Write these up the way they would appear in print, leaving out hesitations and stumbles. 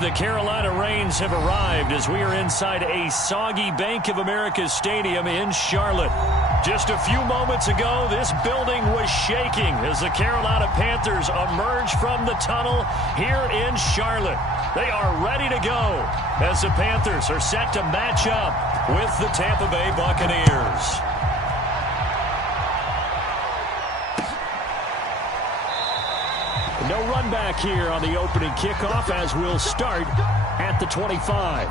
The Carolina Rains have arrived as we are inside a soggy Bank of America Stadium in Charlotte. Just a few moments ago, this building was shaking as the Carolina Panthers emerge from the tunnel here in Charlotte. They are ready to go as the Panthers are set to match up with the Tampa Bay Buccaneers. No run back here on the opening kickoff as we'll start at the 25.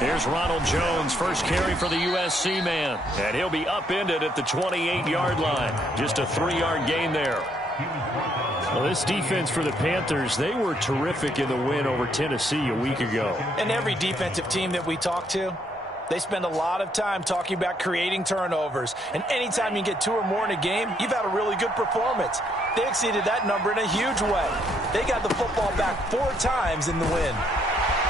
Here's Ronald Jones, first carry for the USC man. And he'll be upended at the 28-yard line. Just a 3-yard gain there. Well, this defense for the Panthers, they were terrific in the win over Tennessee a week ago. And every defensive team that we talk to, they spend a lot of time talking about creating turnovers. And anytime you get 2 or more in a game, you've had a really good performance. They exceeded that number in a huge way. They got the football back 4 times in the win.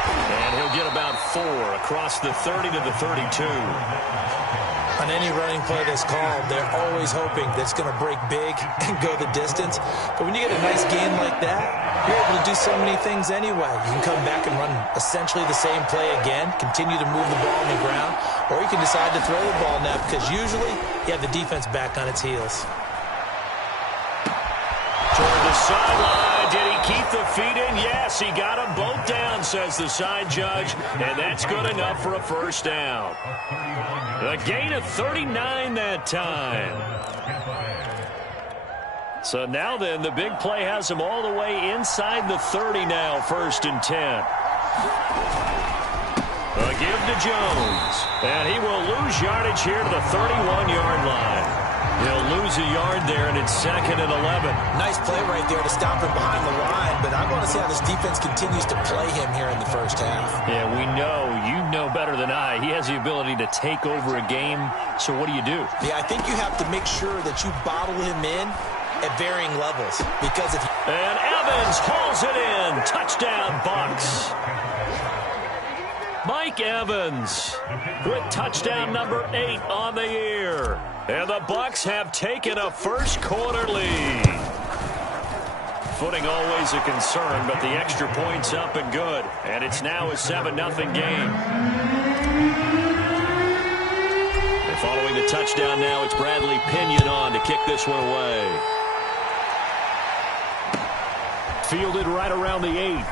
And he'll get about 4 across the 30 to the 32. On any running play that's called, they're always hoping that it's going to break big and go the distance. But when you get a nice gain like that, you're able to do so many things anyway. You can come back and run essentially the same play again, continue to move the ball on the ground, or you can decide to throw the ball now because usually you have the defense back on its heels. Toward the sideline. Did he keep the feet in? Yes, he got them both down, says the side judge, and that's good enough for a first down. A gain of 39 that time. So now then, the big play has him all the way inside the 30 now, 1st and 10. A give to Jones, and he will lose yardage here to the 31-yard line. He'll lose a yard there, and it's 2nd and 11. Nice play right there to stop him behind the line, but I want to see how this defense continues to play him here in the first half. Yeah, we know. You know better than I. He has the ability to take over a game, so what do you do? Yeah, I think you have to make sure that you bottle him in at varying levels, because if... And Evans hauls it in. Touchdown, Bucs. Mike Evans with touchdown number 8 on the year. And the Bucs have taken a first-quarter lead. Footing always a concern, but the extra point's up and good. And it's now a 7-0 game. And following the touchdown now, it's Bradley Pinion on to kick this one away. Fielded right around the 8.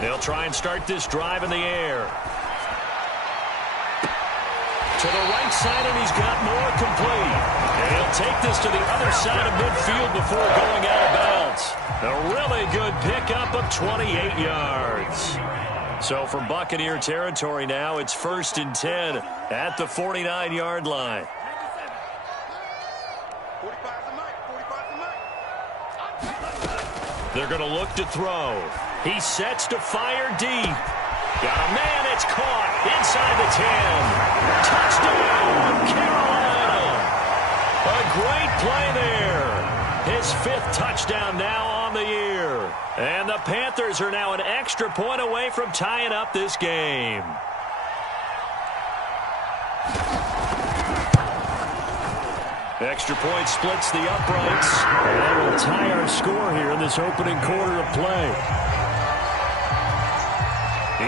They'll try and start this drive in the air. To the right side, and he's got more complete. And he'll take this to the other side of midfield before going out of bounds. A really good pickup of 28 yards. So from Buccaneer territory now, it's 1st and 10 at the 49-yard line. They're going to look to throw. He sets to fire deep. Got a man, it's caught inside the 10. Touchdown, Carolina. A great play there. His 5th touchdown now on the year. And the Panthers are now an extra point away from tying up this game. Extra point splits the uprights. And that will tie our score here in this opening quarter of play.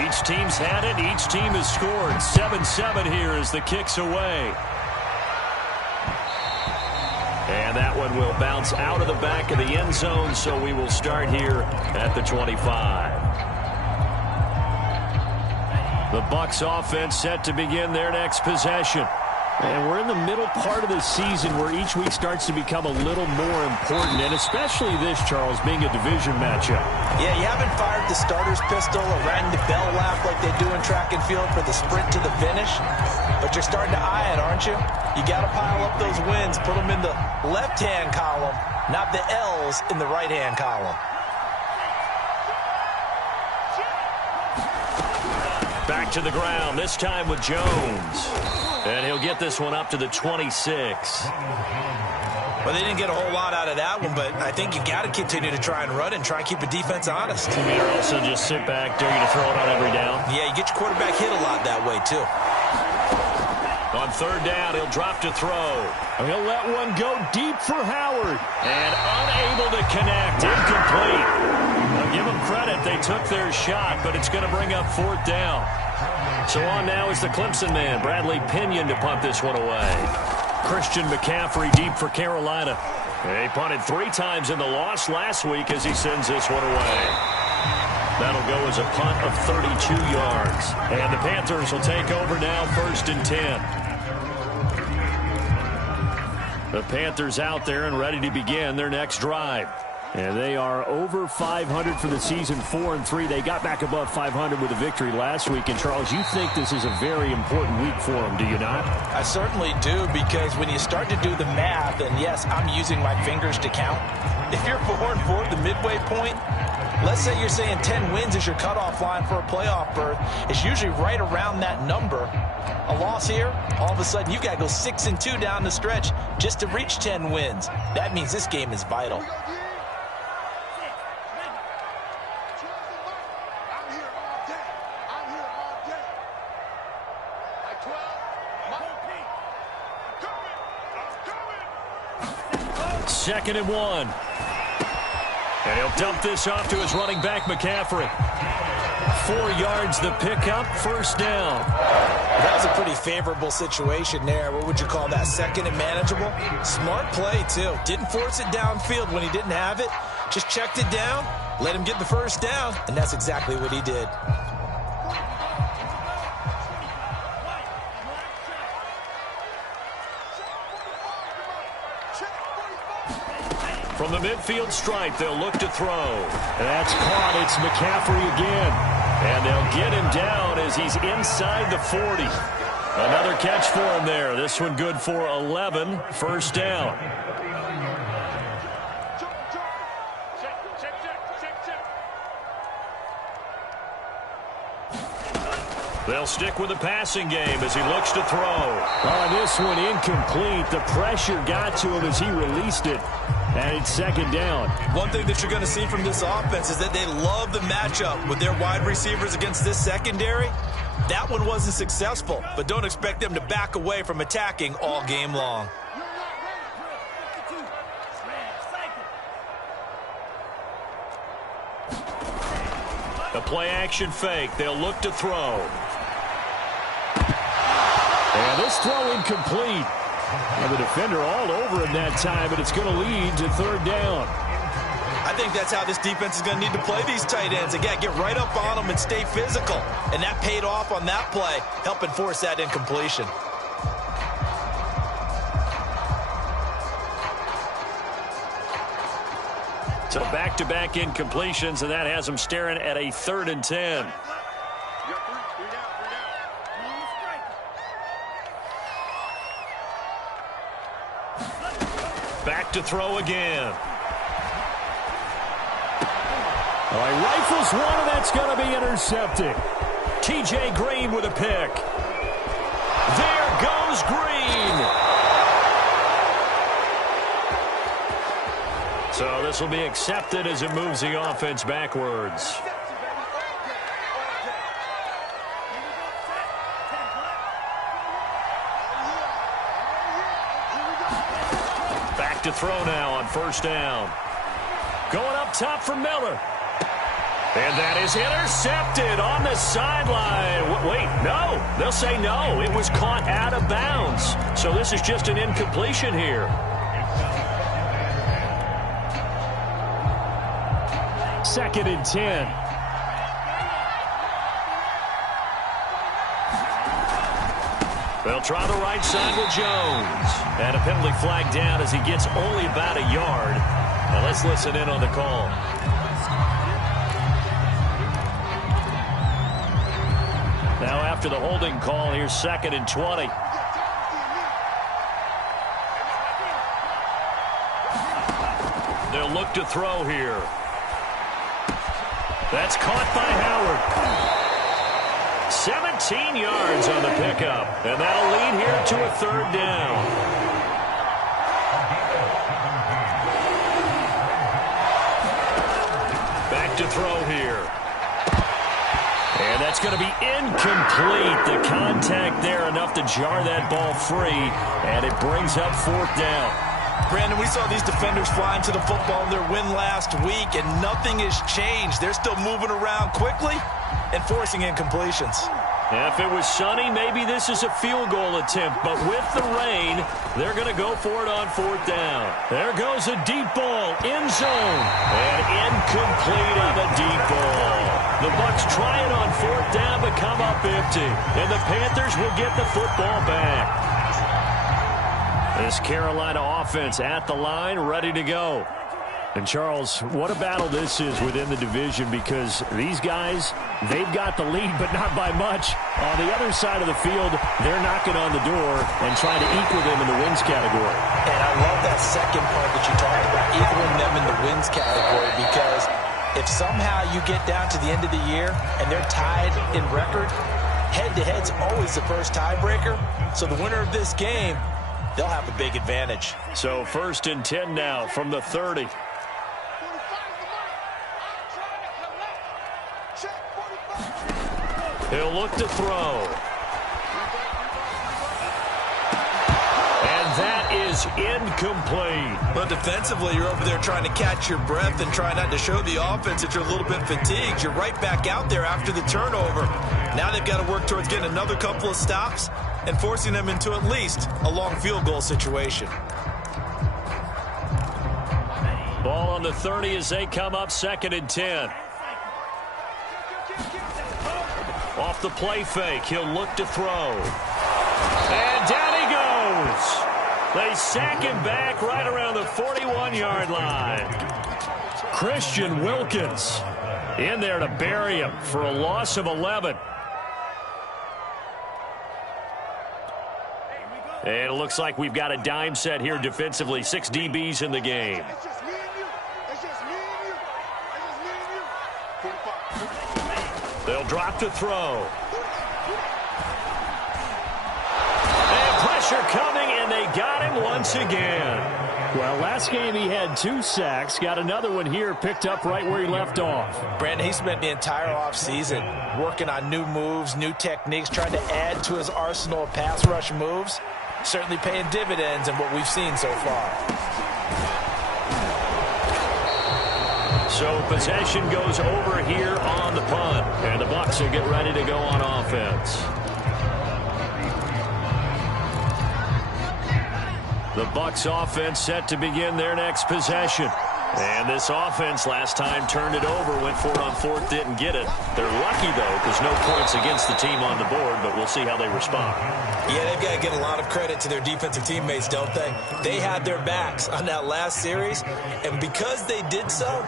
Each team's had it. Each team has scored. 7-7 here as the kick's away. And that one will bounce out of the back of the end zone, so we will start here at the 25. The Bucs offense set to begin their next possession. And we're in the middle part of the season where each week starts to become a little more important, and especially this, Charles, being a division matchup. Yeah, you haven't fired the starter's pistol or rang the bell lap like they do in track and field for the sprint to the finish, but you're starting to eye it, aren't you? You got to pile up those wins, put them in the left-hand column, not the L's in the right-hand column. Back to the ground, this time with Jones. And he'll get this one up to the 26. Well, they didn't get a whole lot out of that one, but I think you got to continue to try and run and try and keep the defense honest. You mean also just sit back, dare you to throw it on every down? Yeah, you get your quarterback hit a lot that way, too. On third down, he'll drop to throw. He'll let one go deep for Howard. And unable to connect. Incomplete. Now give them credit. They took their shot, but it's going to bring up fourth down. So on now is the Clemson man, Bradley Pinion, to punt this one away. Christian McCaffrey deep for Carolina. He punted 3 times in the loss last week as he sends this one away. That'll go as a punt of 32 yards. And the Panthers will take over now, 1st and 10. The Panthers out there and ready to begin their next drive. And they are over 500 for the season, 4-3. They got back above 500 with a victory last week. And, Charles, you think this is a very important week for them, do you not? I certainly do, because when you start to do the math, and yes, I'm using my fingers to count, if you're 4-4 at the midway point, let's say you're saying 10 wins is your cutoff line for a playoff berth, it's usually right around that number. A loss here, all of a sudden you got to go 6-2 down the stretch just to reach 10 wins. That means this game is vital. Second and 1. And he'll dump this off to his running back, McCaffrey. 4 yards the pickup, first down. That was a pretty favorable situation there. What would you call that? Second and manageable? Smart play, too. Didn't force it downfield when he didn't have it. Just checked it down, let him get the first down, and that's exactly what he did. From the midfield stripe, they'll look to throw. And that's caught. It's McCaffrey again. And they'll get him down as he's inside the 40. Another catch for him there. This one good for 11. First down. They'll stick with the passing game as he looks to throw. This one incomplete. The pressure got to him as he released it. And it's second down. One thing that you're going to see from this offense is that they love the matchup with their wide receivers against this secondary. That one wasn't successful, but don't expect them to back away from attacking all game long. The play action fake. They'll look to throw. And this throw incomplete. And the defender all over him that time, but it's going to lead to third down. I think that's how this defense is going to need to play these tight ends. Again, get right up on them and stay physical. And that paid off on that play, helping force that incompletion. So back-to-back incompletions, and that has them staring at a 3rd and 10. Back to throw again. All right, rifles one, and that's going to be intercepted. T.J. Green with a pick. There goes Green. So this will be accepted as it moves the offense backwards. to throw now on first down. Going up top for Miller. And that is intercepted on the sideline. Wait, no. They'll say no. It was caught out of bounds. So this is just an incompletion here. Second and 10. They'll try the right side with Jones. And a penalty flag down as he gets only about a yard. Now let's listen in on the call. Now after the holding call, here's second and 20. They'll look to throw here. That's caught by Howard. 17 yards on the pickup. And that'll lead here to a third down. Back to throw here. And that's going to be incomplete. The contact there enough to jar that ball free. And it brings up fourth down. Brandon, we saw these defenders flying to the football in their win last week, and nothing has changed. They're still moving around quickly and forcing incompletions. If it was sunny, maybe this is a field goal attempt, but with the rain, they're going to go for it on fourth down. There goes a deep ball, end zone, and incomplete on the deep ball. The Bucs try it on fourth down, but come up empty, and the Panthers will get the football back. This Carolina offense at the line, ready to go. And, Charles, what a battle this is within the division, because these guys, they've got the lead, but not by much. On the other side of the field, they're knocking on the door and trying to equal them in the wins category. And I love that second part that you talked about, equaling them in the wins category, because if somehow you get down to the end of the year and they're tied in record, head-to-head's always the first tiebreaker. So the winner of this game, they'll have a big advantage. So first and 10 now from the 30. He'll look to throw. And that is incomplete. But defensively, you're over there trying to catch your breath and try not to show the offense that you're a little bit fatigued. You're right back out there after the turnover. Now they've got to work towards getting another couple of stops and forcing them into at least a long field goal situation. Ball on the 30 as they come up second and 10. Off the play fake, he'll look to throw. And down he goes. They sack him back right around the 41-yard line. Christian Wilkins in there to bury him for a loss of 11. And it looks like we've got a dime set here defensively. 6 DBs in the game. They'll drop to throw. And pressure coming, and they got him once again. Well, last game he had 2 sacks. Got another one here picked up right where he left off. Brandon, he spent the entire offseason working on new moves, new techniques, trying to add to his arsenal of pass rush moves. Certainly paying dividends in what we've seen so far. So possession goes over here on the punt. And the Bucs will get ready to go on offense. The Bucs offense set to begin their next possession. And this offense last time turned it over, went for it on fourth, didn't get it. They're lucky, though, because no points against the team on the board, but we'll see how they respond. Yeah, they've got to give a lot of credit to their defensive teammates, don't they? They had their backs on that last series, and because they did so,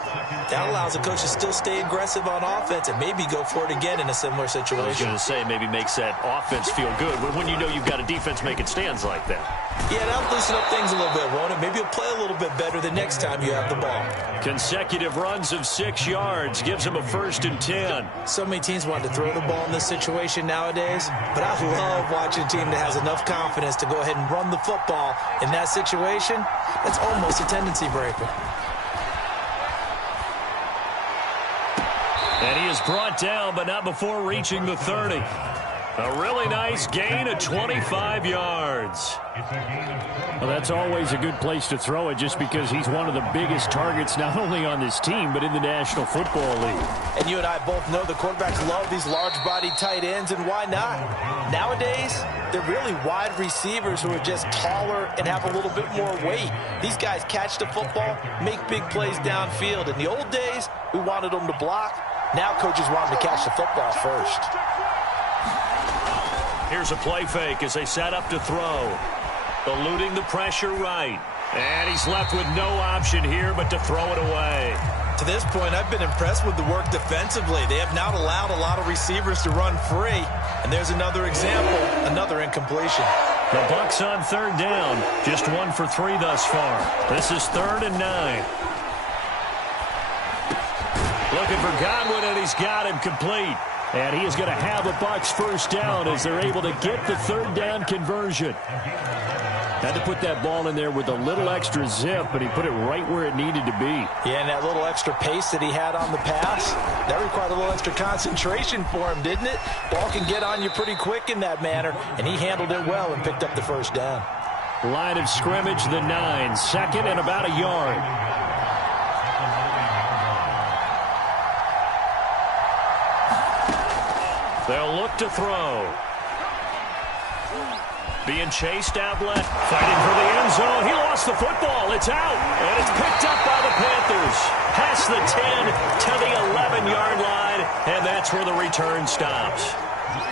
that allows the coach to still stay aggressive on offense and maybe go for it again in a similar situation. I was going to say maybe makes that offense feel good, but when you know you've got a defense making stands like that. Yeah, that'll loosen up things a little bit, won't it? Maybe you'll play a little bit better the next time you have the ball. Consecutive runs of 6 yards gives them a first and 10. So many teams want to throw the ball in this situation nowadays, but I love watching a team that has enough confidence to go ahead and run the football in that situation. That's almost a tendency breaker. And he is brought down, but not before reaching the 30. A really nice gain of 25 yards. Well, that's always a good place to throw it just because he's one of the biggest targets not only on this team but in the National Football League. And you and I both know the quarterbacks love these large-bodied tight ends, and why not? Nowadays, they're really wide receivers who are just taller and have a little bit more weight. These guys catch the football, make big plays downfield. In the old days, we wanted them to block. Now coaches want them to catch the football first. Here's a play fake as they set up to throw. Eluding the pressure right. And he's left with no option here but to throw it away. To this point, I've been impressed with the work defensively. They have not allowed a lot of receivers to run free. And there's another example, another incompletion. The Bucs on third down. Just 1 for 3 thus far. This is 3rd and 9. Looking for Godwin, and he's got him complete. And he is going to have a Bucs first down as they're able to get the 3rd down conversion. Had to put that ball in there with a little extra zip, but he put it right where it needed to be. Yeah, and that little extra pace that he had on the pass, that required a little extra concentration for him, didn't it? Ball can get on you pretty quick in that manner, and he handled it well and picked up the first down. Line of scrimmage, the 9, 2nd and about a yard. They'll look to throw. Being chased out left. Fighting for the end zone. He lost the football. It's out. And it's picked up by the Panthers. Past the 10 to the 11-yard line. And that's where the return stops.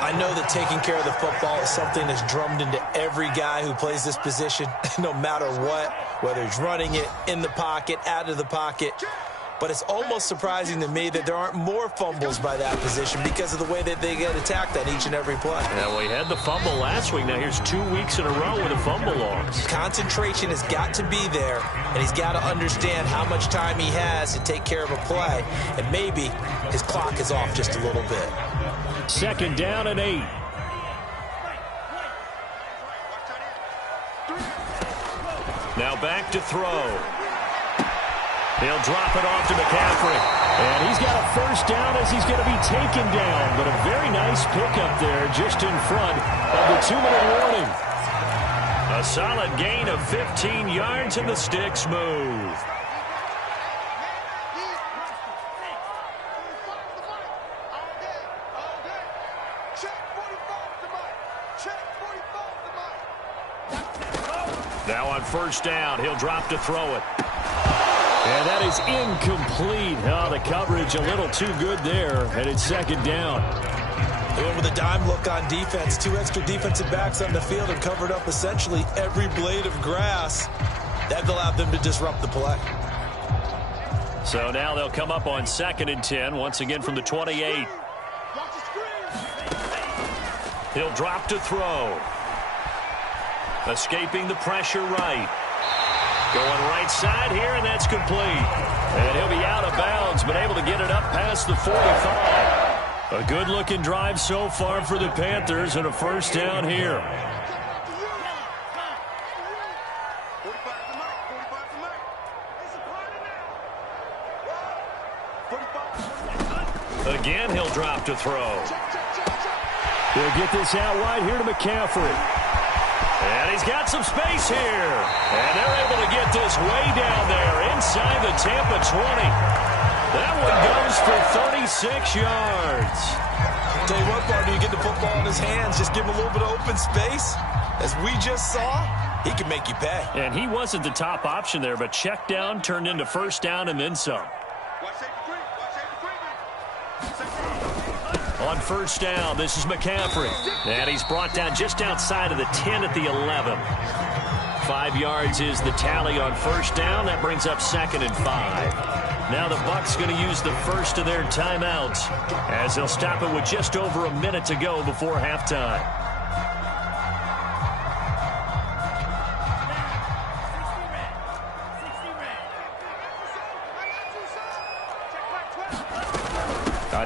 I know that taking care of the football is something that's drummed into every guy who plays this position, no matter what, whether he's running it in the pocket, out of the pocket. But it's almost surprising to me that there aren't more fumbles by that position because of the way that they get attacked on each and every play. Yeah, we had the fumble last week. Now here's 2 weeks in a row with a fumble loss. Concentration has got to be there, and he's got to understand how much time he has to take care of a play. And maybe his clock is off just a little bit. 2nd down and 8. Now back to throw. He'll drop it off to McCaffrey. And he's got a first down as he's going to be taken down. But a very nice pickup there just in front of the 2-minute warning. A solid gain of 15 yards and the sticks move. Now on first down, he'll drop to throw it. And that is incomplete. Oh, the coverage a little too good there, and it's 2nd down. They went with a dime look on defense. 2 extra defensive backs on the field and covered up essentially every blade of grass. That allowed them to disrupt the play. So now they'll come up on 2nd and 10, once again from the 28. He'll drop to throw. Escaping the pressure right. Going right side here, and that's complete. And he'll be out of bounds, but able to get it up past the 45. A good-looking drive so far for the Panthers, and a first down here. Again, he'll drop to throw. He'll get this out wide here to McCaffrey. And he's got some space here. And they're able to get this way down there inside the Tampa 20. That one goes for 36 yards. I'll tell you what, partner, you get the football in his hands, just give him a little bit of open space. As we just saw, he can make you pay. And he wasn't the top option there, but check down turned into first down and then some. On first down, this is McCaffrey. And he's brought down just outside of the 10 at the 11. 5 yards is the tally on first down. That brings up 2nd and 5. Now the Bucs going to use the first of their timeouts as they'll stop it with just over a minute to go before halftime.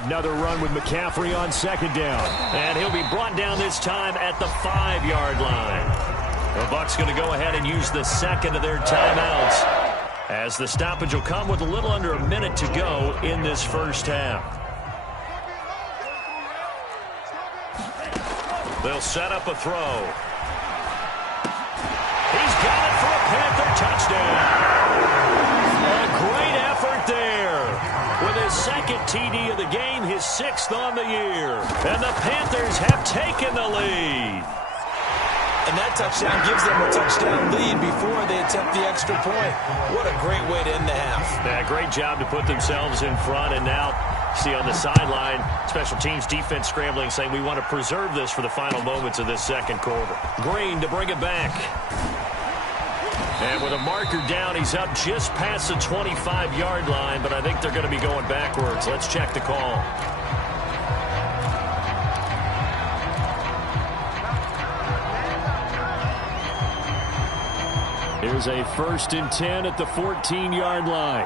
Another run with McCaffrey on 2nd down. And he'll be brought down this time at the 5-yard line. The Bucs going to go ahead and use the 2nd of their timeouts as the stoppage will come with a little under a minute to go in this first half. They'll set up a throw. He's got it for a Panther touchdown. A great effort there. With his second TD of the game, his 6th on the year. And the Panthers have taken the lead. And that touchdown gives them a touchdown lead before they attempt the extra point. What a great way to end the half. Yeah, great job to put themselves in front. And now, see on the sideline, special teams defense scrambling, saying we want to preserve this for the final moments of this second quarter. Green to bring it back. And with a marker down, he's up just past the 25-yard line, but I think they're going to be going backwards. Let's check the call. Here's a 1st and 10 at the 14-yard line.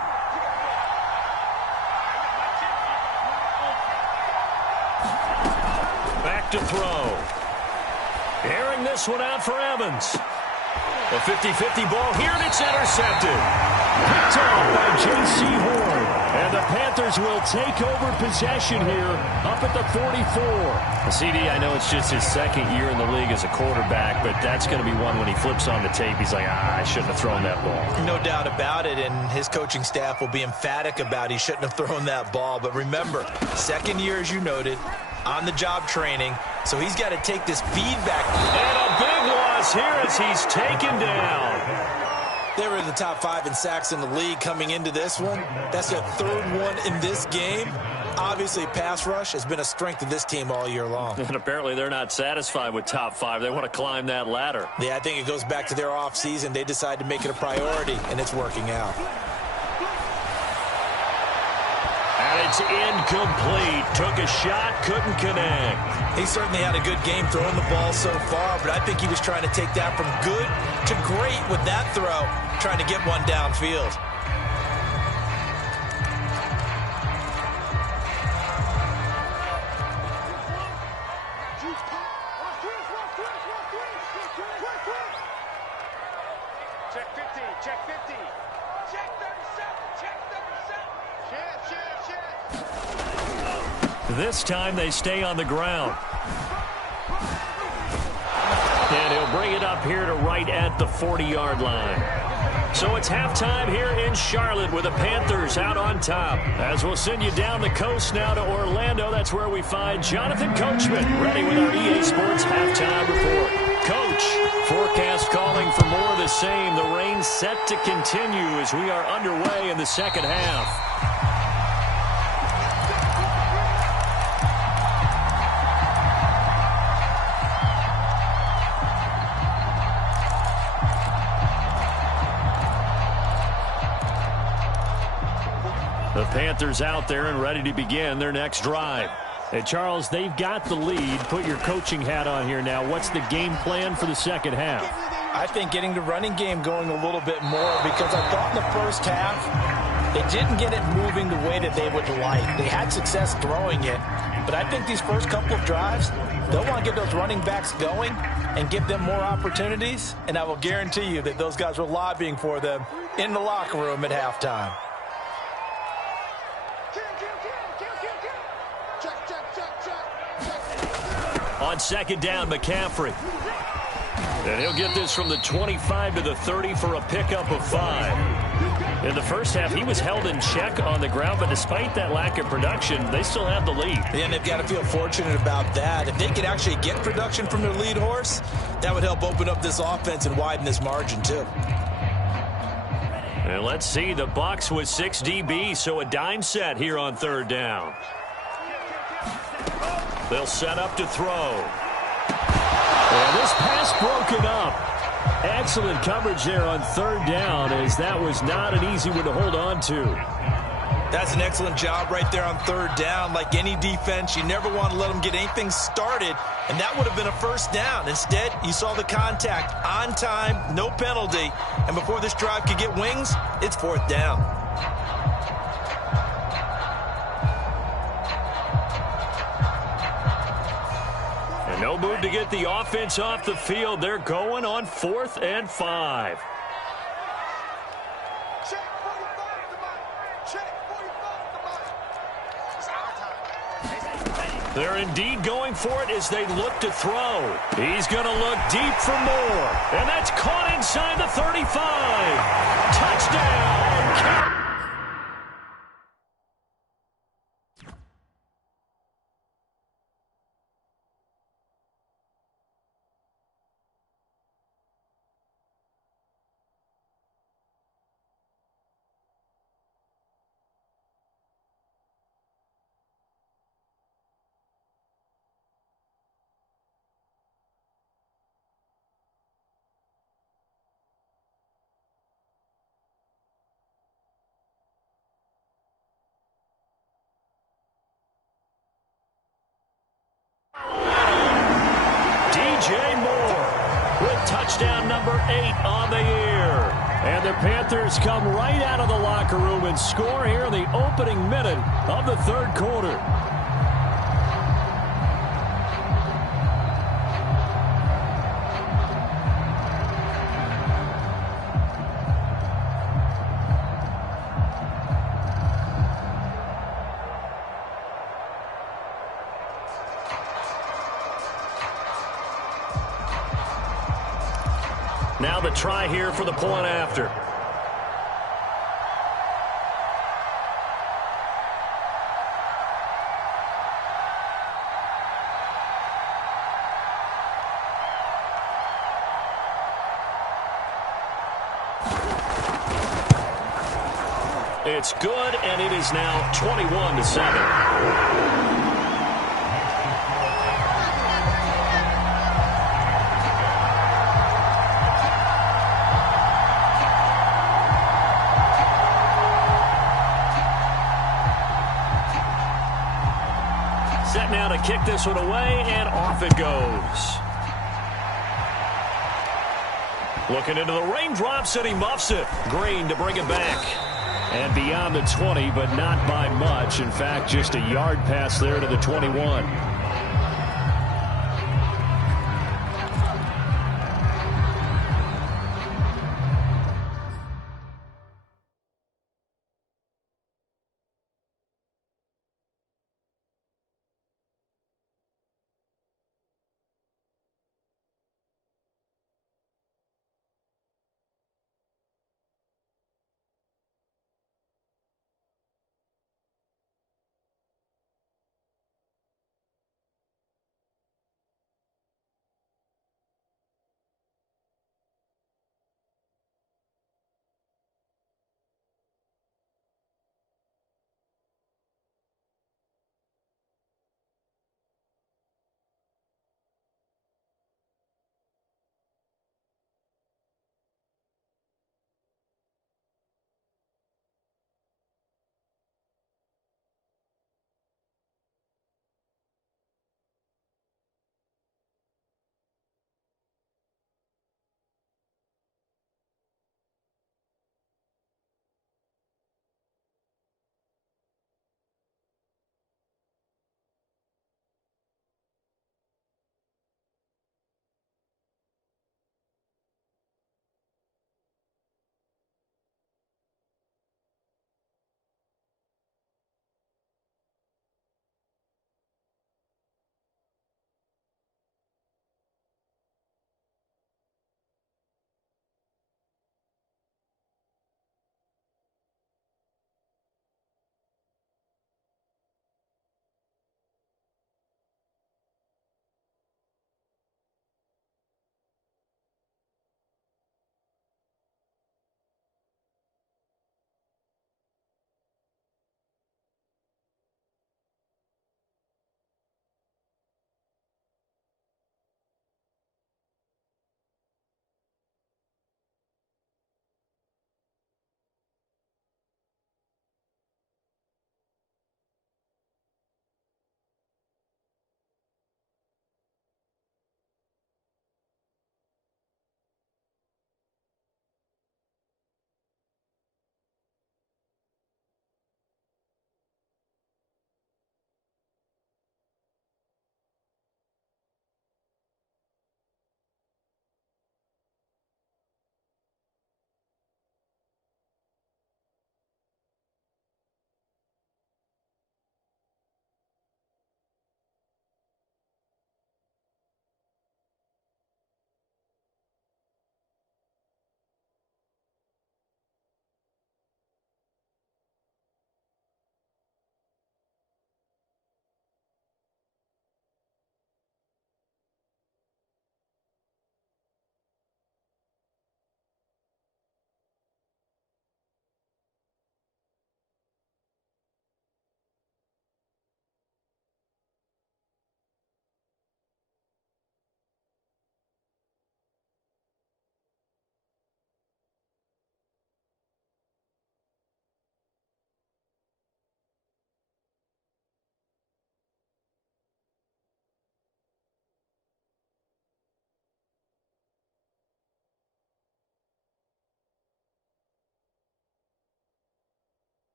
Back to throw. Airing this one out for Evans. A 50-50 ball here, and it's intercepted. Picked off by J.C. Horn. And the Panthers will take over possession here up at the 44. CD, I know it's just his 2nd year in the league as a quarterback, but that's going to be one when he flips on the tape. He's like, I shouldn't have thrown that ball. No doubt about it, and his coaching staff will be emphatic about he shouldn't have thrown that ball. But remember, 2nd year, as you noted, on-the-job training, so he's got to take this feedback. And a big loss here as he's taken down. They were in the top 5 in sacks in the league coming into this one. That's their 3rd one in this game. Obviously, pass rush has been a strength of this team all year long. And apparently they're not satisfied with top 5. They want to climb that ladder. Yeah, I think it goes back to their offseason. They decided to make it a priority, and it's working out. And it's incomplete. Took a shot, couldn't connect. He certainly had a good game throwing the ball so far, but I think he was trying to take that from good to great with that throw, trying to get one downfield. Check 50, check 50. Check 37, check 37. This time they stay on the ground. And he'll bring it up here to right at the 40-yard line. So it's halftime here in Charlotte with the Panthers out on top. As we'll send you down the coast now to Orlando, that's where we find Jonathan Coachman ready with our EA Sports halftime report. Coach, forecast calling for more of the same. The rain set to continue as we are underway in the second half. The Panthers out there and ready to begin their next drive. Hey, Charles, they've got the lead. Put your coaching hat on here now. What's the game plan for the second half? I think getting the running game going a little bit more, because I thought in the first half they didn't get it moving the way that they would like. They had success throwing it, but I think these first couple of drives, they'll want to get those running backs going and give them more opportunities, and I will guarantee you that those guys were lobbying for them in the locker room at halftime. On second down, McCaffrey. And he'll get this from the 25 to the 30 for a pickup of 5. In the first half, he was held in check on the ground, but despite that lack of production, they still have the lead. And they've got to feel fortunate about that. If they could actually get production from their lead horse, that would help open up this offense and widen this margin, too. And let's see, the Bucs with 6 DBs, so a dime set here on third down. They'll set up to throw. And this pass broken up. Excellent coverage there on third down, as that was not an easy one to hold on to. That's an excellent job right there on third down. Like any defense, you never want to let them get anything started, and that would have been a first down. Instead, you saw the contact on time, no penalty, and before this drive could get wings, it's fourth down. And no move to get the offense off the field. They're going on 4th and 5. They're indeed going for it as they look to throw. He's going to look deep for more. And that's caught inside the 35. Touchdown! Touchdown number 8 on the year. And the Panthers come right out of the locker room and score here in the opening minute of the third quarter. Now the try here for the point after. It's good, and it is now 21-7. Set now to kick this one away, and off it goes. Looking into the raindrops, and he muffs it. Green to bring it back. And beyond the 20, but not by much. In fact, just a yard pass there to the 21.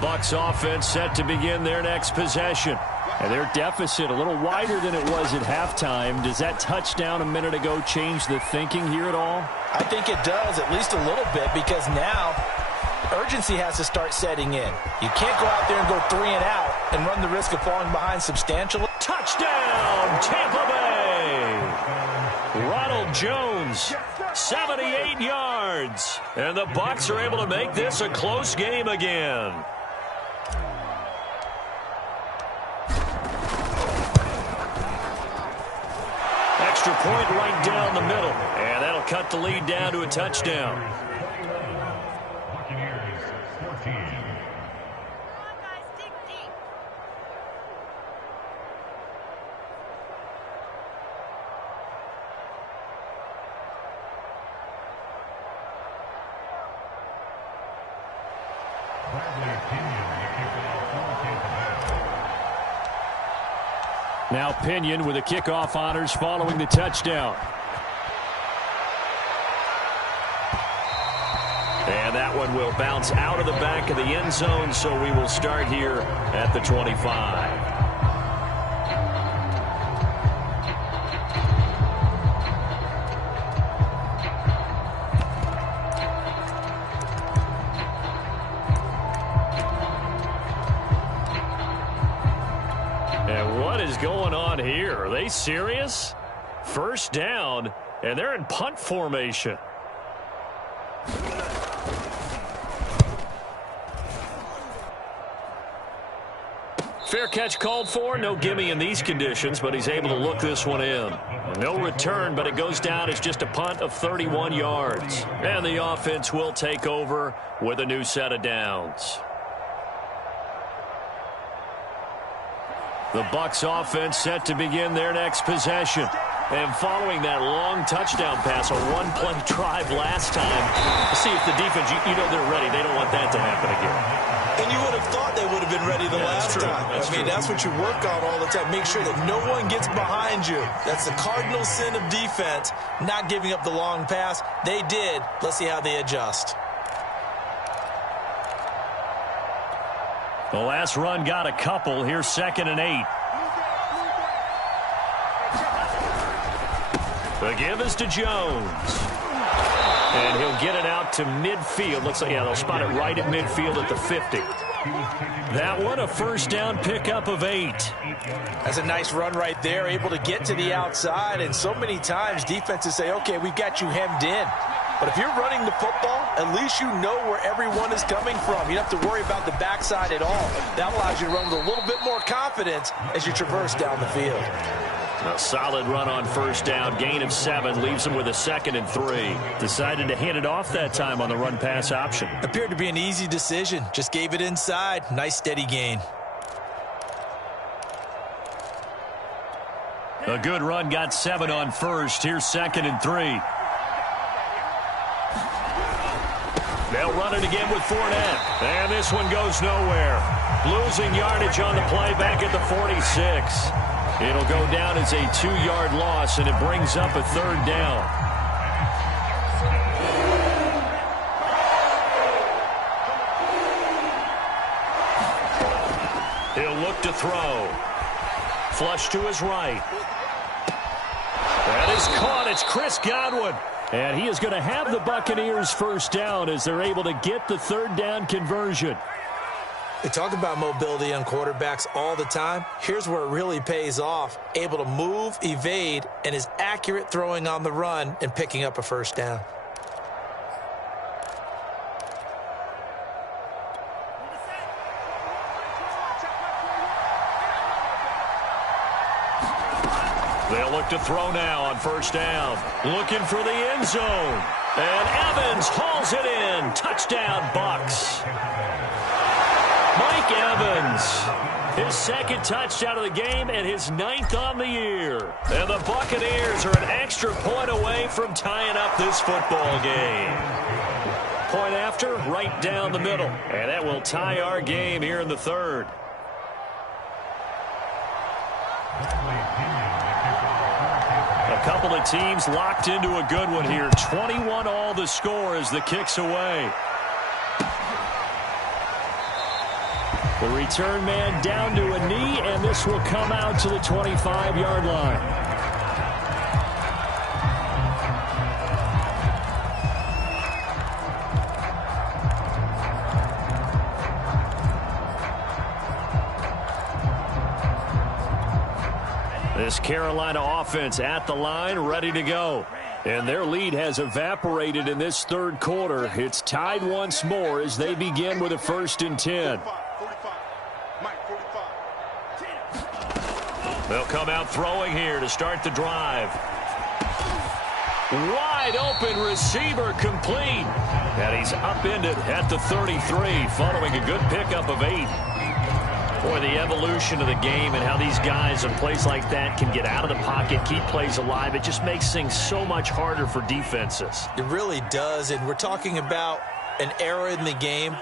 Bucs offense set to begin their next possession. And their deficit a little wider than it was at halftime. Does that touchdown a minute ago change the thinking here at all? I think it does, at least a little bit, because now urgency has to start setting in. You can't go out there and go 3 and out and run the risk of falling behind substantially. Touchdown, Tampa Bay! Ronald Jones, 78 yards. And the Bucs are able to make this a close game again. Extra point right down the middle. And that'll cut the lead down to a touchdown. Now Pinion with the kickoff honors following the touchdown. And that one will bounce out of the back of the end zone, so we will start here at the 25. Going on here? Are they serious? First down, and they're in punt formation. Fair catch called for. No gimme in these conditions, but he's able to look this one in. No return, but it goes down as just a punt of 31 yards. And the offense will take over with a new set of downs. The Bucs offense set to begin their next possession. And following that long touchdown pass, a one-play drive last time, see if the defense, you know they're ready. They don't want that to happen again. And you would have thought they would have been ready the last time. That's what you work on all the time. Make sure that no one gets behind you. That's the cardinal sin of defense, not giving up the long pass. They did. Let's see how they adjust. The last run got a couple. Here's 2nd and 8. The give is to Jones. And he'll get it out to midfield. Looks like, yeah, they'll spot it right at midfield at the 50. That one, a first down pickup of 8. That's a nice run right there, able to get to the outside. And so many times defenses say, okay, we've got you hemmed in. But if you're running the football, at least you know where everyone is coming from. You don't have to worry about the backside at all. That allows you to run with a little bit more confidence as you traverse down the field. A solid run on first down. Gain of 7 leaves him with a 2nd and 3. Decided to hand it off that time on the run-pass option. Appeared to be an easy decision. Just gave it inside. Nice steady gain. A good run got 7 on first. Here's 2nd and 3. They'll run it again with Fournette. And this one goes nowhere. Losing yardage on the play back at the 46. It'll go down as a 2-yard loss, and it brings up a 3rd down. He'll look to throw. Flush to his right. That is caught. It's Chris Godwin. And he is going to have the Buccaneers first down as they're able to get the 3rd down conversion. They talk about mobility on quarterbacks all the time. Here's where it really pays off. Able to move, evade, and is accurate throwing on the run and picking up a first down. They'll look to throw now on first down. Looking for the end zone. And Evans hauls it in. Touchdown, Bucs. Mike Evans, his 2nd touchdown of the game and his 9th on the year. And the Buccaneers are an extra point away from tying up this football game. Point after, right down the middle. And that will tie our game here in the 3rd. A couple of teams locked into a good one here. 21 all the score as the kick's away. The return man down to a knee, and this will come out to the 25-yard line. This Carolina offense at the line, ready to go. And their lead has evaporated in this third quarter. It's tied once more as they begin with a 1st and 10. They'll come out throwing here to start the drive. Wide open receiver complete. And he's upended at the 33 following a good pickup of 8. Boy, the evolution of the game and how these guys in plays like that can get out of the pocket, keep plays alive, it just makes things so much harder for defenses. It really does, and we're talking about an era in the game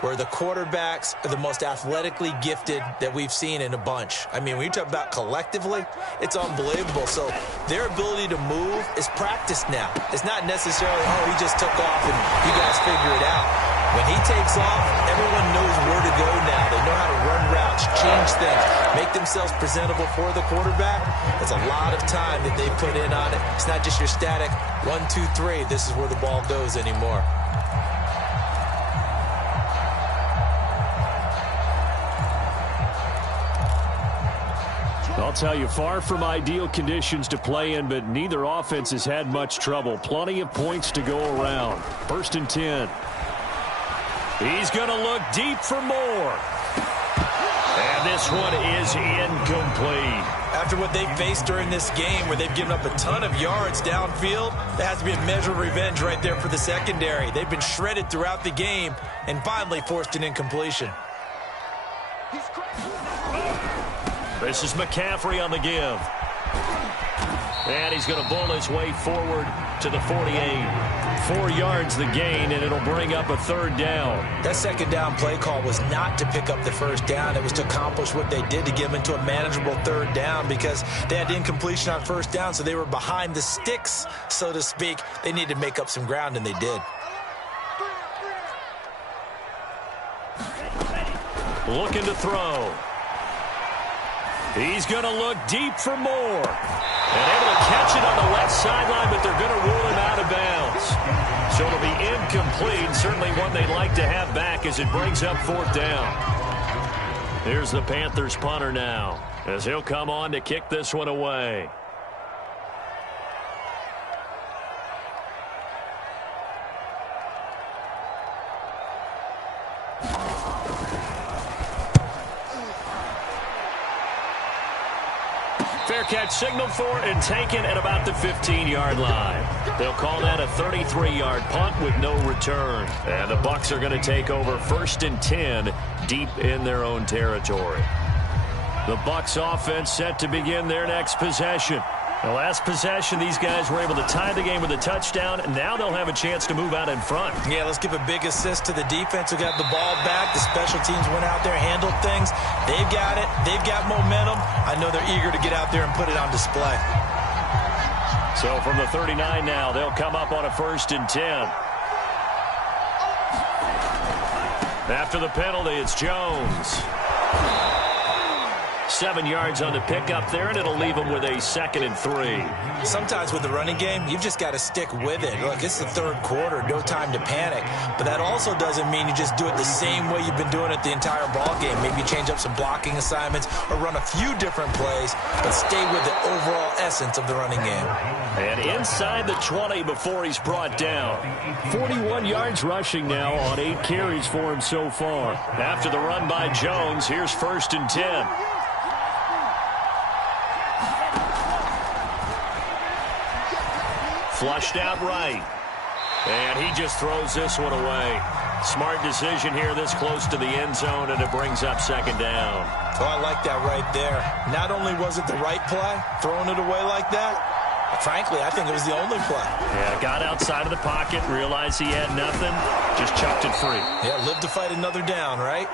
where the quarterbacks are the most athletically gifted that we've seen in a bunch. I mean, when you talk about collectively, it's unbelievable. So their ability to move is practiced now. It's not necessarily, oh, he just took off and you guys figure it out. When he takes off, everyone knows where to go now. They know how to run routes, change things, make themselves presentable for the quarterback. It's a lot of time that they put in on it. It's not just your static 1, 2, 3. This is where the ball goes anymore. I'll tell you, far from ideal conditions to play in, but neither offense has had much trouble. Plenty of points to go around. 1st and 10. He's going to look deep for more. And this one is incomplete. After what they faced during this game where they've given up a ton of yards downfield, there has to be a measure of revenge right there for the secondary. They've been shredded throughout the game and finally forced an incompletion. This is McCaffrey on the give. And he's going to bowl his way forward to the 48. 4 yards the gain, and it'll bring up a 3rd down. That 2nd down play call was not to pick up the 1st down. It was to accomplish what they did to get them into a manageable 3rd down because they had incompletion on 1st down, so they were behind the sticks, so to speak. They needed to make up some ground, and they did. Looking to throw. He's going to look deep for more. And able to catch it on the left sideline, but they're going to rule him out of bounds. So it'll be incomplete. Certainly one they'd like to have back as it brings up 4th down. Here's the Panthers punter now as he'll come on to kick this one away. Fair catch signaled for and taken at about the 15-yard line. They'll call that a 33-yard punt with no return. And the Bucs are going to take over 1st and 10 deep in their own territory. The Bucs offense set to begin their next possession. The last possession, these guys were able to tie the game with a touchdown, and now they'll have a chance to move out in front. Yeah, let's give a big assist to the defense who got the ball back. The special teams went out there, handled things. They've got it. They've got momentum. I know they're eager to get out there and put it on display. So from the 39 now, they'll come up on a 1st and 10. After the penalty, it's Jones. 7 yards on the pickup there, and it'll leave them with a 2nd and 3. Sometimes with the running game, you've just got to stick with it. Look, it's the 3rd quarter, no time to panic. But that also doesn't mean you just do it the same way you've been doing it the entire ball game. Maybe change up some blocking assignments or run a few different plays, but stay with the overall essence of the running game. And inside the 20 before he's brought down. 41 yards rushing now on 8 carries for him so far. After the run by Jones, here's 1st and 10. Flushed out right. And he just throws this one away. Smart decision here this close to the end zone, and it brings up 2nd down. Oh, I like that right there. Not only was it the right play, throwing it away like that, frankly, I think it was the only play. Yeah, got outside of the pocket, realized he had nothing, just chucked it free. Yeah, live to fight another down, right?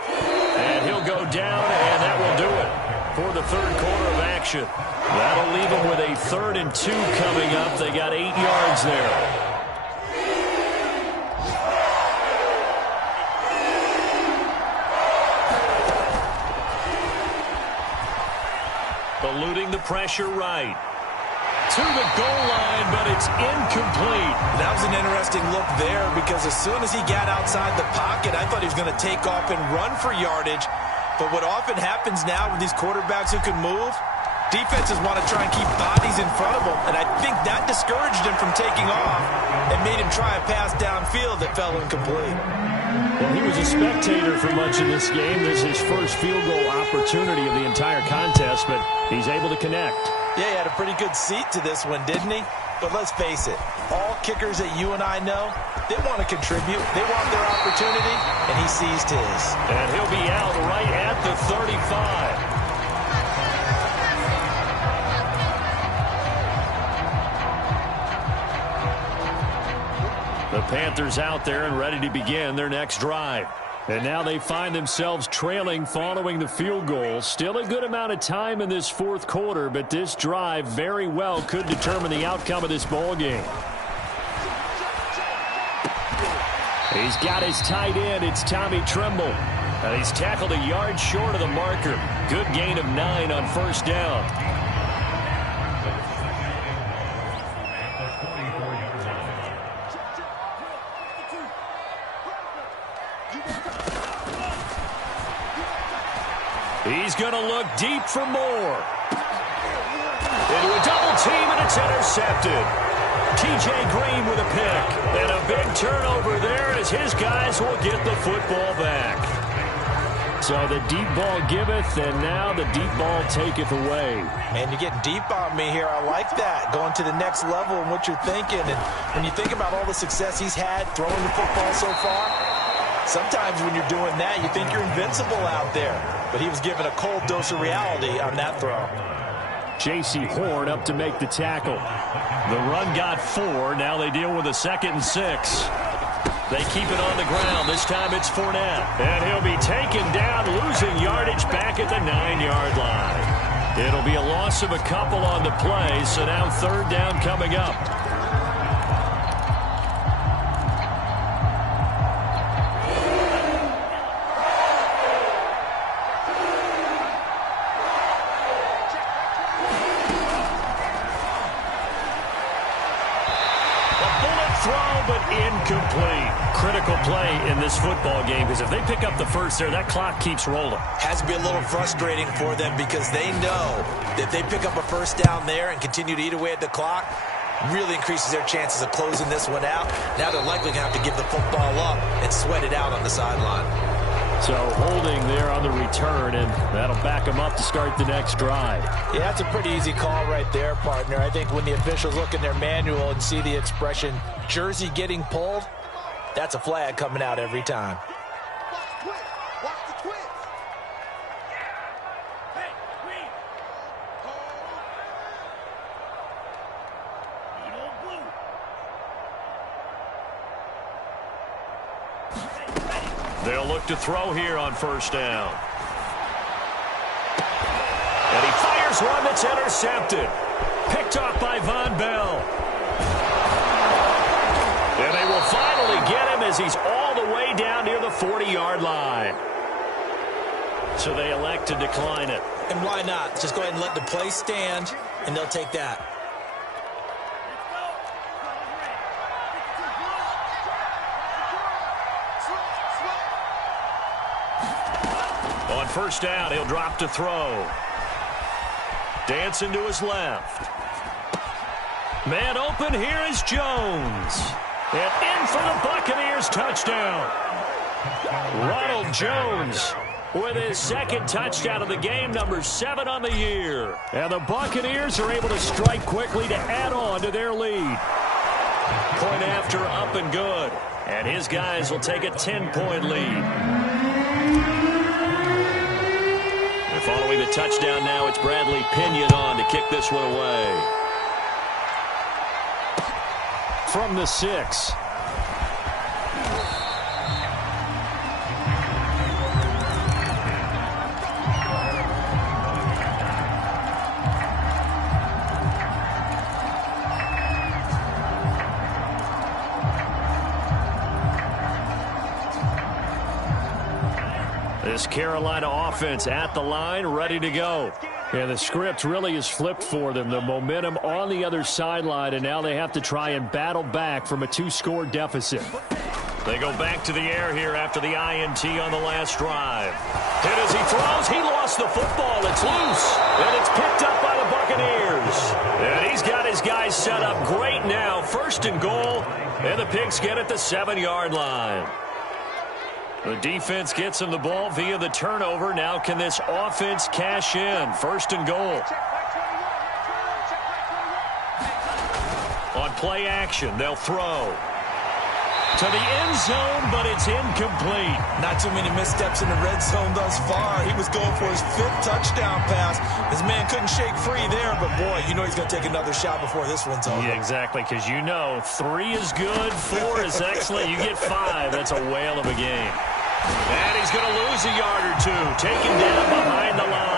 And he'll go down, and that will do it for the 3rd quarter of action. That'll leave them with a 3rd and 2 coming up. They got 8 yards there. the pressure right. To the goal line, but it's incomplete. That was an interesting look there because as soon as he got outside the pocket, I thought he was going to take off and run for yardage. But what often happens now with these quarterbacks who can move, defenses want to try and keep bodies in front of them, and I think that discouraged him from taking off and made him try a pass downfield that fell incomplete. Well, he was a spectator for much of this game. This is his first field goal opportunity of the entire contest, but he's able to connect. Yeah, he had a pretty good seat to this one, didn't he? But let's face it, all kickers that you and I know, they want to contribute. They want their opportunity, and he seized his. And he'll be out right at the 35. The Panthers out there and ready to begin their next drive. And now they find themselves trailing following the field goal. Still a good amount of time in this fourth quarter, but this drive very well could determine the outcome of this ball game. He's got his tight end. It's Tommy Tremble. And he's tackled a yard short of the marker. Good gain of 9 on first down. He's going to look deep for more. Into a double team, and it's intercepted. T.J. Green with a pick. And a big turnover there as his guys will get the football back. So the deep ball giveth, and now the deep ball taketh away. And you're getting deep on me here. I like that. Going to the next level and what you're thinking. And when you think about all the success he's had throwing the football so far, sometimes when you're doing that, you think you're invincible out there. But he was given a cold dose of reality on that throw. J.C. Horn up to make the tackle. The run got 4. Now they deal with a 2nd and 6. They keep it on the ground. This time it's Fournette. And he'll be taken down, losing yardage back at the 9-yard line. It'll be a loss of a couple on the play, so now 3rd down coming up. Incomplete. Critical play in this football game because if they pick up the first there, that clock keeps rolling. Has to be a little frustrating for them because they know that if they pick up a first down there and continue to eat away at the clock, really increases their chances of closing this one out. Now they're likely going to have to give the football up and sweat it out on the sideline. So holding there on the return, and that'll back them up to start the next drive. Yeah, that's a pretty easy call right there, partner. I think when the officials look in their manual and see the expression, jersey getting pulled, that's a flag coming out every time. They'll look to throw here on first down. And he fires one that's intercepted. Picked off by Von Bell. And they will finally get him as he's all the way down near the 40-yard line. So they elect to decline it. And why not? Just go ahead and let the play stand, and they'll take that. On first down, he'll drop to throw. Dancing to his left. Man open, here is Jones. And in for the Buccaneers touchdown. Ronald Jones with his 2nd touchdown of the game, number 7 on the year. And the Buccaneers are able to strike quickly to add on to their lead. Point after up and good. And his guys will take a 10-point lead. Following the touchdown now, it's Bradley Pinion on to kick this one away. From the 6. This Carolina offense at the line, ready to go. And the script really is flipped for them. The momentum on the other sideline, and now they have to try and battle back from a 2-score deficit. They go back to the air here after the INT on the last drive. Hit as he throws. He lost the football. It's loose. And it's picked up by the Buccaneers. And he's got his guys set up great now. 1st and goal. And the Pigs get at the 7-yard line. The defense gets him the ball via the turnover. Now can this offense cash in? 1st and goal. On play action, they'll throw to the end zone, but it's incomplete. Not too many missteps in the red zone thus far. He was going for his 5th touchdown pass. His man couldn't shake free there, but boy, you know he's going to take another shot before this one's over. Yeah, exactly, because you know 3 is good, 4 is excellent. You get 5, that's a whale of a game. And he's going to lose a yard or 2, taken down behind the line.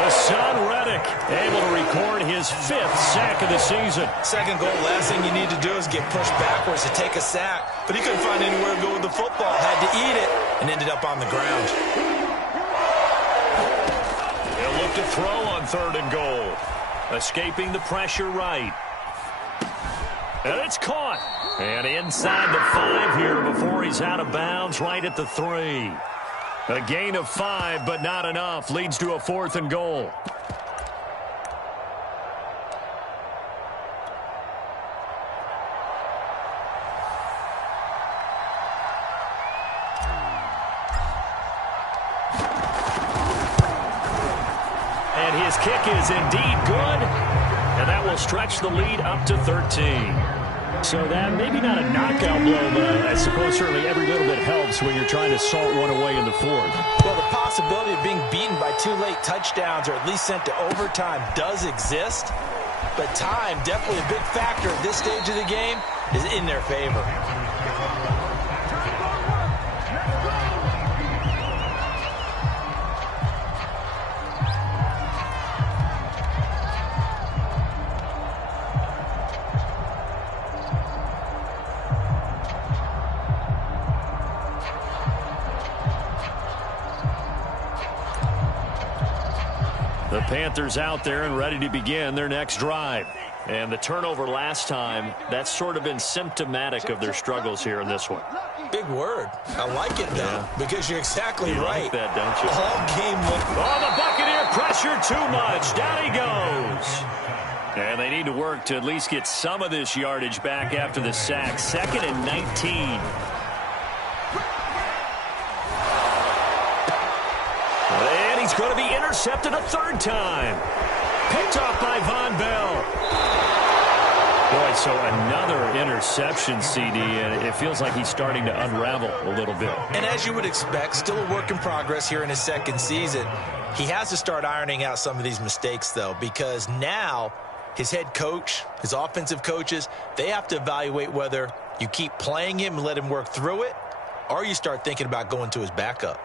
Hassan Reddick able to record his 5th sack of the season. 2nd goal, last thing you need to do is get pushed backwards to take a sack. But he couldn't find anywhere to go with the football. Had to eat it and ended up on the ground. He'll look to throw on 3rd and goal. Escaping the pressure right. And it's caught. And inside the 5 here before he's out of bounds right at the 3. A gain of 5, but not enough. Leads to a 4th and goal. And his kick is indeed good. And that will stretch the lead up to 13. So that maybe not a knockout blow, but I suppose certainly every little bit helps when you're trying to salt one away in the 4th. Well, the possibility of being beaten by 2 late touchdowns or at least sent to overtime does exist. But time, definitely a big factor at this stage of the game, is in their favor. The Panthers out there and ready to begin their next drive. And the turnover last time, that's sort of been symptomatic of their struggles here in this one. Big word. I like it, though, because you're exactly right. Like that, don't you? All game long. Oh, the Buccaneer pressure too much. Down he goes. And they need to work to at least get some of this yardage back after the sack. 2nd and 19. And he's going to be intercepted a 3rd time. Picked off by Von Bell. Boy, so another interception, CD, and it feels like he's starting to unravel a little bit. And as you would expect, still a work in progress here in his 2nd season. He has to start ironing out some of these mistakes, though, because now his head coach, his offensive coaches, they have to evaluate whether you keep playing him and let him work through it, or you start thinking about going to his backup.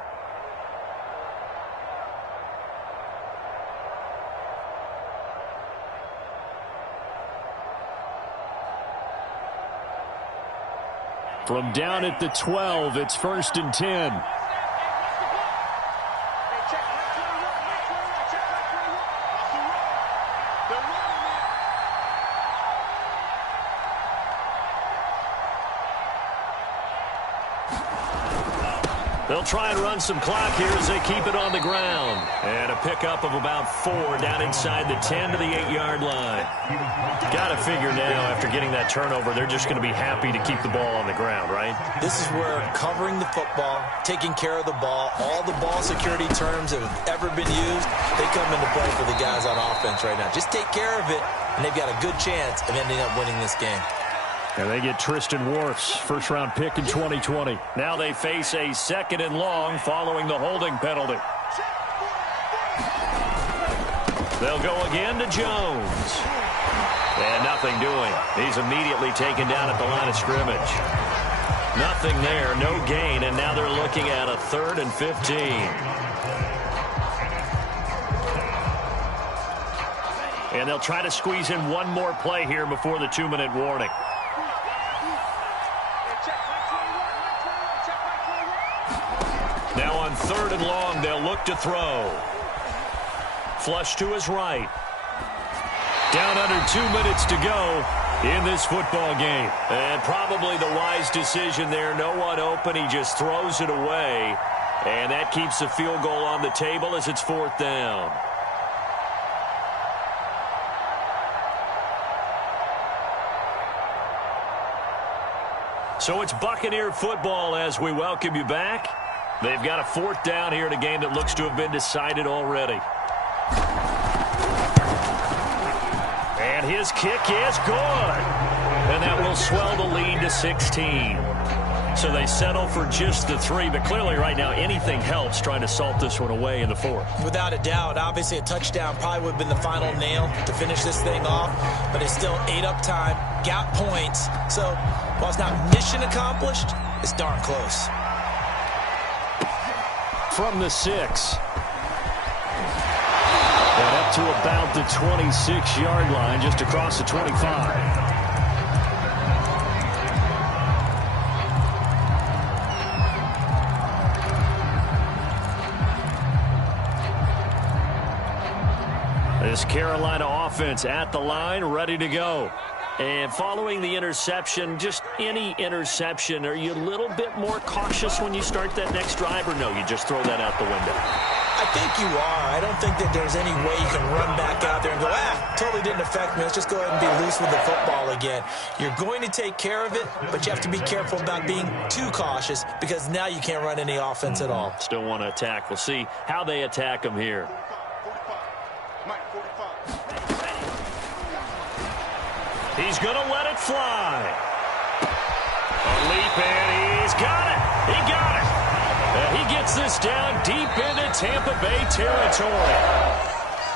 From down at the 12, it's 1st and 10. They'll try and run some clock here as they keep it on the ground. And a pickup of about 4 down inside the 10 to the 8-yard line. Got to figure now, after getting that turnover, they're just going to be happy to keep the ball on the ground, right? This is where covering the football, taking care of the ball, all the ball security terms that have ever been used, they come into play for the guys on offense right now. Just take care of it, and they've got a good chance of ending up winning this game. And they get Tristan Wirfs, first-round pick in 2020. Now they face a 2nd and long following the holding penalty. They'll go again to Jones. And nothing doing. He's immediately taken down at the line of scrimmage. Nothing there, no gain, and now they're looking at a 3rd and 15. And they'll try to squeeze in one more play here before the 2-minute warning. Now on 3rd and long, they'll look to throw. Flush to his right. Down under 2 minutes to go in this football game. And probably the wise decision there. No one open. He just throws it away. And that keeps the field goal on the table as it's 4th down. So it's Buccaneer football as we welcome you back. They've got a 4th down here in a game that looks to have been decided already. And his kick is good. And that will swell the lead to 16. So they settle for just the 3, but clearly right now anything helps trying to salt this one away in the 4th. Without a doubt, obviously a touchdown probably would have been the final nail to finish this thing off, but it's still 8 up time, got points. So while it's not mission accomplished, it's darn close. From the 6. And up to about the 26-yard line, just across the 25. This Carolina offense at the line, ready to go. And following the interception, just any interception, are you a little bit more cautious when you start that next drive, or no, you just throw that out the window? I think you are. I don't think that there's any way you can run back out there and go, totally didn't affect me. Let's just go ahead and be loose with the football again. You're going to take care of it, but you have to be careful about being too cautious because now you can't run any offense at all. Still want to attack. We'll see how they attack them here. He's going to let it fly. A leap, and he's got it. He got it. He gets this down deep into Tampa Bay territory.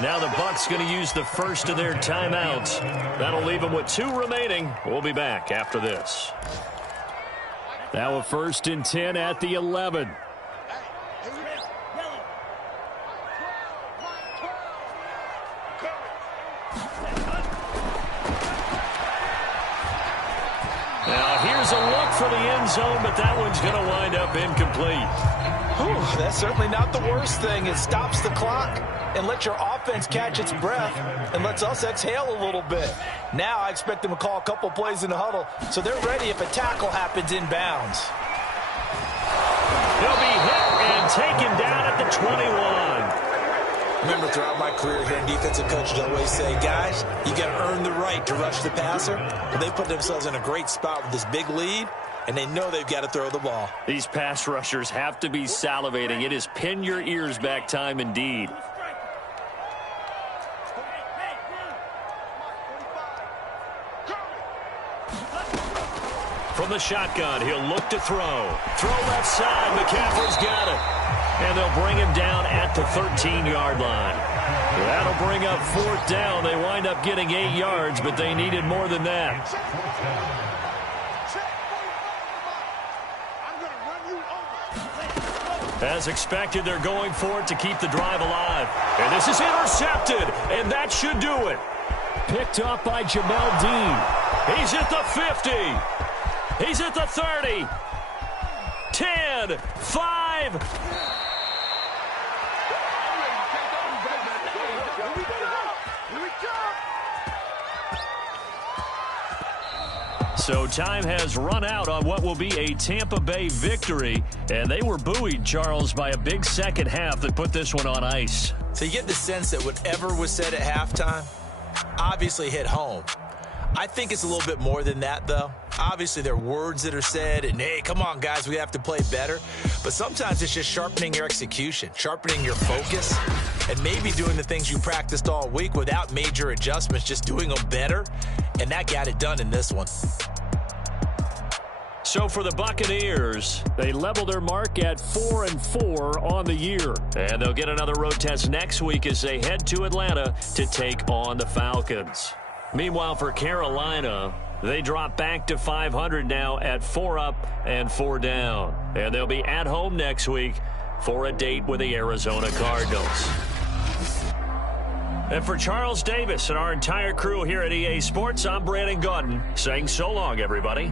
Now the Bucs going to use the first of their timeouts. That'll leave them with 2 remaining. We'll be back after this. Now a 1st and 10 at the 11. Here's a look for the end zone, but that one's going to wind up incomplete. Whew, that's certainly not the worst thing. It stops the clock and lets your offense catch its breath and lets us exhale a little bit. Now I expect them to call a couple plays in the huddle, so they're ready if a tackle happens inbounds. He'll be hit and taken down at the 21. Remember, throughout my career here in defensive coaches, I always say, guys, you got to earn the right to rush the passer. But they put themselves in a great spot with this big lead, and they know they've got to throw the ball. These pass rushers have to be salivating. It is pin your ears back time indeed. From the shotgun, he'll look to throw. Throw left side. McCaffrey's got it. And they'll bring him down at the 13-yard line. That'll bring up 4th down. They wind up getting 8 yards, but they needed more than that. As expected, they're going for it to keep the drive alive. And this is intercepted, and that should do it. Picked up by Jamel Dean. He's at the 50. He's at the 30. 10, 5. So time has run out on what will be a Tampa Bay victory. And they were buoyed, Charles, by a big second half that put this one on ice. So you get the sense that whatever was said at halftime obviously hit home. I think it's a little bit more than that, though. Obviously, there are words that are said, and, hey, come on, guys, we have to play better. But sometimes it's just sharpening your execution, sharpening your focus, and maybe doing the things you practiced all week without major adjustments, just doing them better. And that got it done in this one. So for the Buccaneers, they level their mark at 4-4 on the year. And they'll get another road test next week as they head to Atlanta to take on the Falcons. Meanwhile, for Carolina, they drop back to 500 now at 4 up and 4 down. And they'll be at home next week for a date with the Arizona Cardinals. And for Charles Davis and our entire crew here at EA Sports, I'm Brandon Gaudin saying so long, everybody.